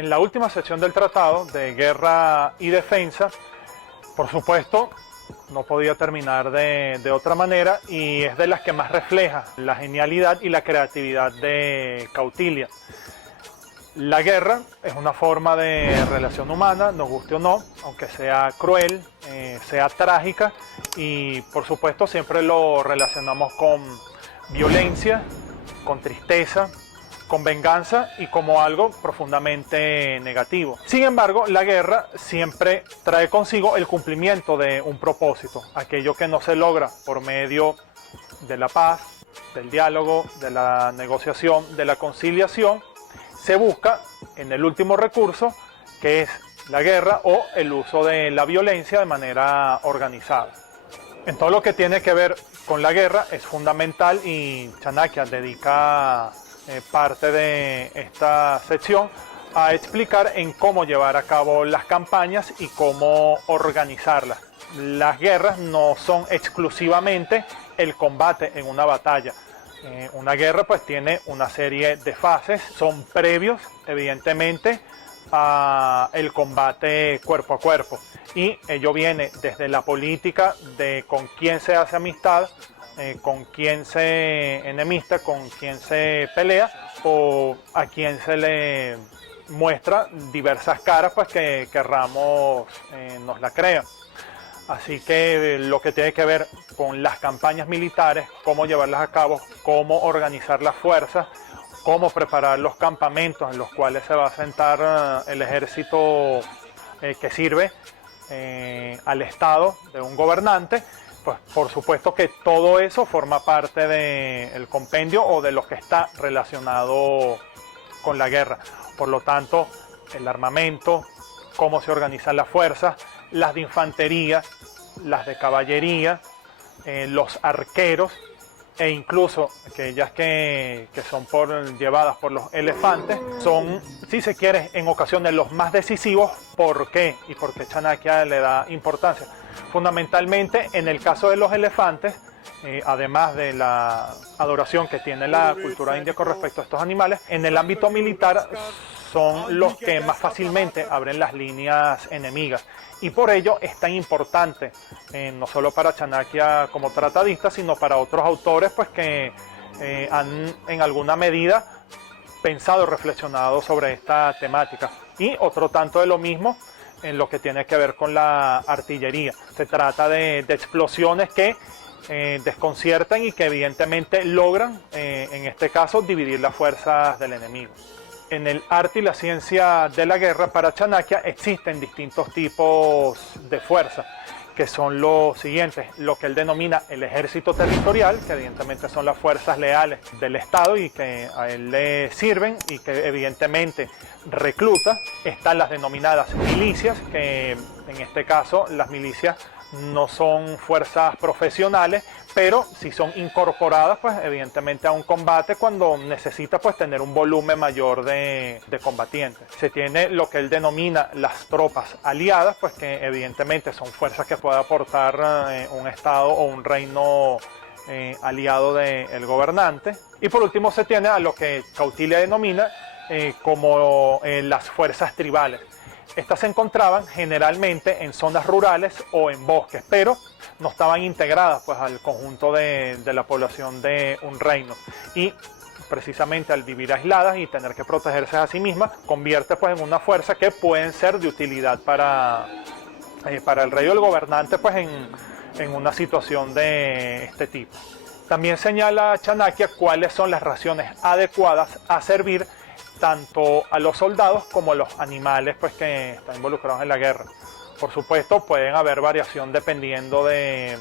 En la última sección del tratado de guerra y defensa, por supuesto, no podía terminar de otra manera y es de las que más refleja la genialidad y la creatividad de Kautilya. La guerra es una forma de relación humana, nos guste o no, aunque sea cruel, sea trágica y por supuesto siempre lo relacionamos con violencia, con tristeza, con venganza y como algo profundamente negativo. Sin embargo, la guerra siempre trae consigo el cumplimiento de un propósito, aquello que no se logra por medio de la paz, del diálogo, de la negociación, de la conciliación, se busca en el último recurso, que es la guerra o el uso de la violencia de manera organizada. En todo lo que tiene que ver con la guerra es fundamental y Chanakya dedica parte de esta sección a explicar en cómo llevar a cabo las campañas y cómo organizarlas. Las guerras no son exclusivamente el combate en una batalla. Una guerra pues tiene una serie de fases, son previos evidentemente a el combate cuerpo a cuerpo y ello viene desde la política de con quién se hace amistad, con quién se enemista, con quién se pelea o a quién se le muestra diversas caras pues que Ramos nos la crea. Así que lo que tiene que ver con las campañas militares, cómo llevarlas a cabo, cómo organizar las fuerzas, cómo preparar los campamentos en los cuales se va a sentar el ejército que sirve al Estado de un gobernante, pues por supuesto que todo eso forma parte del compendio o de lo que está relacionado con la guerra. Por lo tanto, el armamento, cómo se organizan las fuerzas, las de infantería, las de caballería, los arqueros e incluso aquellas que son llevadas por los elefantes, son, si se quiere, en ocasiones los más decisivos. ¿Por qué? Y por qué Chanakya le da importancia. Fundamentalmente, en el caso de los elefantes, además de la adoración que tiene la cultura india con respecto a estos animales, en el ámbito militar son los que más fácilmente abren las líneas enemigas. Y por ello es tan importante, no solo para Chanakya como tratadista, sino para otros autores pues, que han en alguna medida pensado, reflexionado sobre esta temática. Y otro tanto de lo mismo en lo que tiene que ver con la artillería. Se trata de explosiones que desconciertan y que evidentemente logran, en este caso, dividir las fuerzas del enemigo. En el arte y la ciencia de la guerra, para Chanakya existen distintos tipos de fuerza, que son los siguientes: lo que él denomina el ejército territorial, que evidentemente son las fuerzas leales del Estado y que a él le sirven y que evidentemente recluta. Están las denominadas milicias, que en este caso las milicias no son fuerzas profesionales, pero sí son incorporadas pues evidentemente a un combate cuando necesita pues tener un volumen mayor de combatientes. Se tiene lo que él denomina las tropas aliadas, pues que evidentemente son fuerzas que puede aportar un estado o un reino aliado del gobernante. Y por último se tiene a lo que Kautilya denomina como las fuerzas tribales. Estas se encontraban generalmente en zonas rurales o en bosques, pero no estaban integradas pues, al conjunto de la población de un reino. Y precisamente al vivir aisladas y tener que protegerse a sí mismas, convierte pues, en una fuerza que pueden ser de utilidad para el rey o el gobernante pues, en una situación de este tipo. También señala Chanakya cuáles son las raciones adecuadas a servir tanto a los soldados como a los animales pues, que están involucrados en la guerra. Por supuesto, pueden haber variación dependiendo del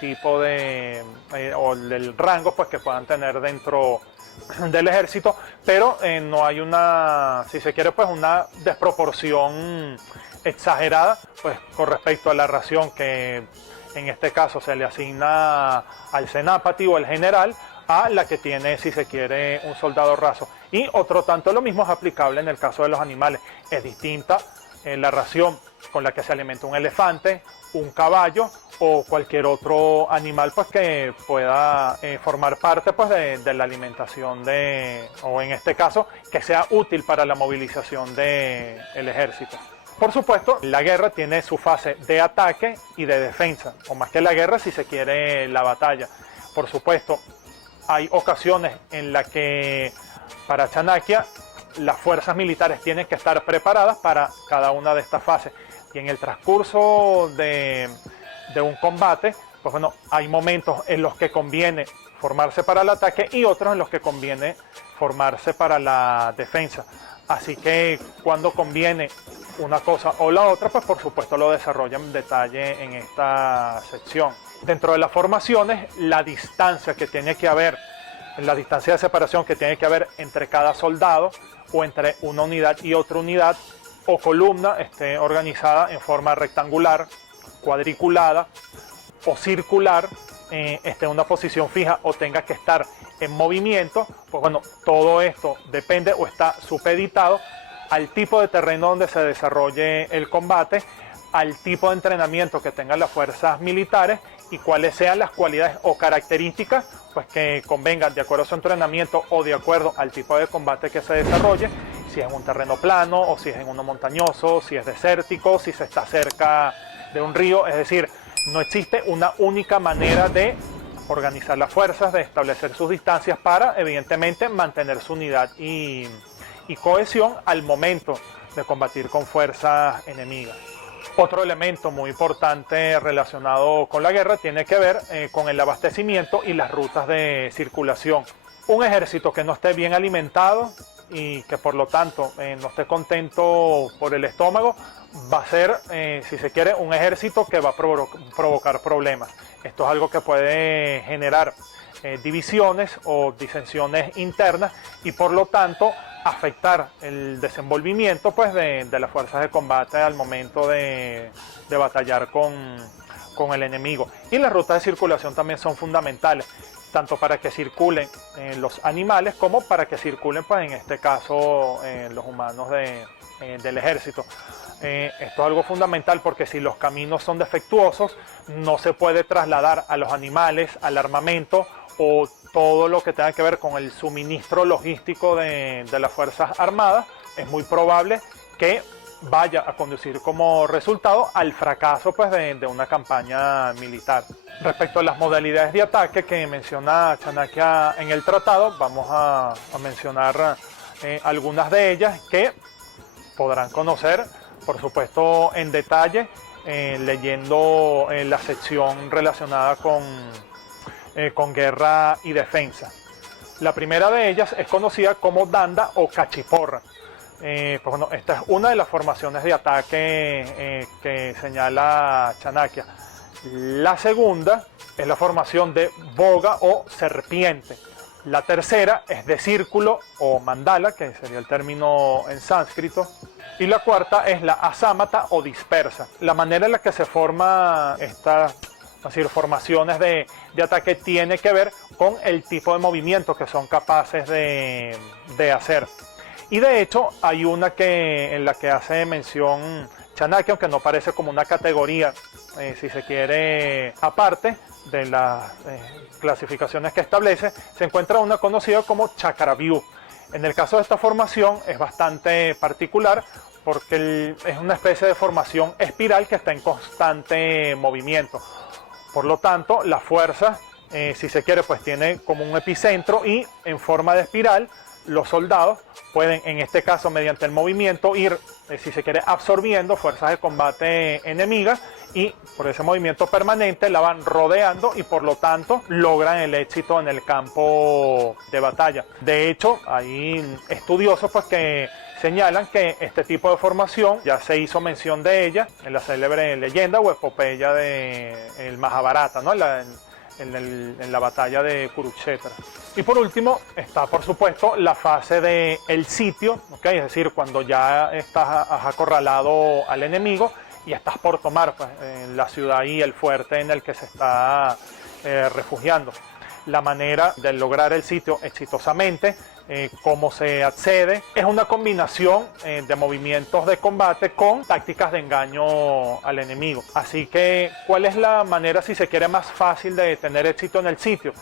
tipo o del rango pues, que puedan tener dentro del ejército, pero no hay una, si se quiere, pues una desproporción exagerada pues, con respecto a la ración que en este caso se le asigna al senápati o al general, a la que tiene, si se quiere, un soldado raso. Y otro tanto lo mismo es aplicable en el caso de los animales. Es distinta la ración con la que se alimenta un elefante, un caballo o cualquier otro animal pues que pueda formar parte pues de la alimentación o en este caso que sea útil para la movilización del ejército. Por supuesto, la guerra tiene su fase de ataque y de defensa, o más que la guerra, si se quiere, la batalla. Por supuesto, hay ocasiones en las que para Chanakya las fuerzas militares tienen que estar preparadas para cada una de estas fases. Y en el transcurso de un combate, pues bueno, hay momentos en los que conviene formarse para el ataque y otros en los que conviene formarse para la defensa. Así que cuando conviene una cosa o la otra, pues por supuesto lo desarrolla en detalle en esta sección. Dentro de las formaciones, la distancia que tiene que haber, la distancia de separación que tiene que haber entre cada soldado o entre una unidad y otra unidad o columna esté organizada en forma rectangular, cuadriculada o circular, esté en una posición fija o tenga que estar en movimiento, pues bueno, todo esto depende o está supeditado al tipo de terreno donde se desarrolle el combate, al tipo de entrenamiento que tengan las fuerzas militares y cuáles sean las cualidades o características pues que convengan de acuerdo a su entrenamiento o de acuerdo al tipo de combate que se desarrolle, si es en un terreno plano o si es en uno montañoso, si es desértico, si se está cerca de un río. Es decir, no existe una única manera de organizar las fuerzas, de establecer sus distancias para evidentemente mantener su unidad y cohesión al momento de combatir con fuerzas enemigas. Otro elemento muy importante relacionado con la guerra tiene que ver con el abastecimiento y las rutas de circulación. Un ejército que no esté bien alimentado y que por lo tanto no esté contento por el estómago va a ser, si se quiere, un ejército que va a provocar problemas. Esto es algo que puede generar divisiones o disensiones internas y por lo tanto afectar el desenvolvimiento pues, de las fuerzas de combate al momento de batallar con el enemigo. Y las rutas de circulación también son fundamentales, tanto para que circulen los animales como para que circulen, pues, en este caso, los humanos del ejército. Esto es algo fundamental porque si los caminos son defectuosos, no se puede trasladar a los animales, al armamento o todo lo que tenga que ver con el suministro logístico de las Fuerzas Armadas. Es muy probable que vaya a conducir como resultado al fracaso pues, de una campaña militar. Respecto a las modalidades de ataque que menciona Chanakya en el tratado, vamos a mencionar algunas de ellas que podrán conocer, por supuesto, en detalle, leyendo la sección relacionada con guerra y defensa. La primera de ellas es conocida como danda o cachiporra. Pues bueno, esta es una de las formaciones de ataque que señala Chanakya. La segunda es la formación de boga o serpiente. La tercera es de círculo o mandala, que sería el término en sánscrito. Y la cuarta es la asámata o dispersa. La manera en la que se forma estas formaciones de ataque tiene que ver con el tipo de movimiento que son capaces de hacer. Y de hecho hay una en la que hace mención Chanakya, aunque no parece como una categoría, si se quiere, aparte de las clasificaciones que establece, se encuentra una conocida como Chakravyuh. En el caso de esta formación es bastante particular porque es una especie de formación espiral que está en constante movimiento. Por lo tanto, la fuerza, si se quiere, pues tiene como un epicentro y en forma de espiral los soldados pueden, en este caso, mediante el movimiento, ir, si se quiere, absorbiendo fuerzas de combate enemigas y por ese movimiento permanente la van rodeando y por lo tanto logran el éxito en el campo de batalla. De hecho, hay estudiosos pues, que señalan que este tipo de formación ya se hizo mención de ella en la célebre leyenda o epopeya del Mahabharata, ¿no? En la batalla de Kurukshetra. Y por último está por supuesto la fase del sitio, ¿okay? Es decir, cuando ya has acorralado al enemigo y estás por tomar pues, la ciudad y el fuerte en el que se está refugiando. la manera de lograr el sitio exitosamente, cómo se accede. Es una combinación de movimientos de combate con tácticas de engaño al enemigo. Así que, ¿cuál es la manera, si se quiere, más fácil de tener éxito en el sitio?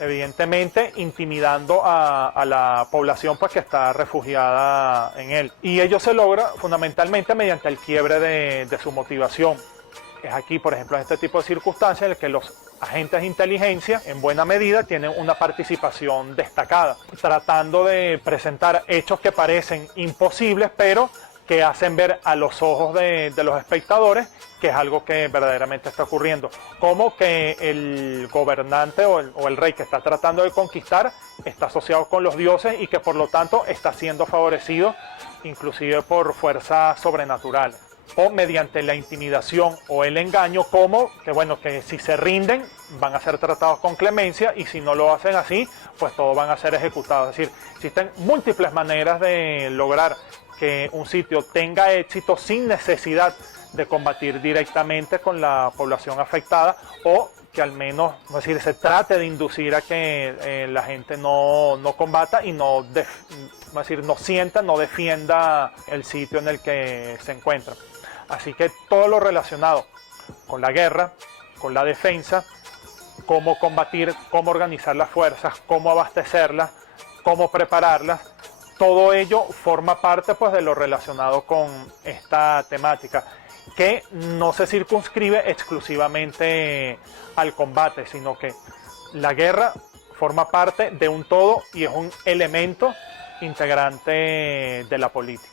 Evidentemente intimidando a la población pues, que está refugiada en él. Y ello se logra fundamentalmente mediante el quiebre de su motivación. Es aquí, por ejemplo, en este tipo de circunstancias en el que los agentes de inteligencia en buena medida tienen una participación destacada, tratando de presentar hechos que parecen imposibles, pero que hacen ver a los ojos de los espectadores que es algo que verdaderamente está ocurriendo, como que el gobernante o el rey que está tratando de conquistar está asociado con los dioses y que por lo tanto está siendo favorecido inclusive por fuerzas sobrenaturales, o mediante la intimidación o el engaño, como que bueno, que si se rinden van a ser tratados con clemencia y si no lo hacen así, pues todos van a ser ejecutados. Es decir, existen múltiples maneras de lograr que un sitio tenga éxito sin necesidad de combatir directamente con la población afectada, o que al menos, es decir, se trate de inducir a que la gente no combata y no sienta, no defienda el sitio en el que se encuentra. Así que todo lo relacionado con la guerra, con la defensa, cómo combatir, cómo organizar las fuerzas, cómo abastecerlas, cómo prepararlas, todo ello forma parte pues, de lo relacionado con esta temática, que no se circunscribe exclusivamente al combate, sino que la guerra forma parte de un todo y es un elemento integrante de la política.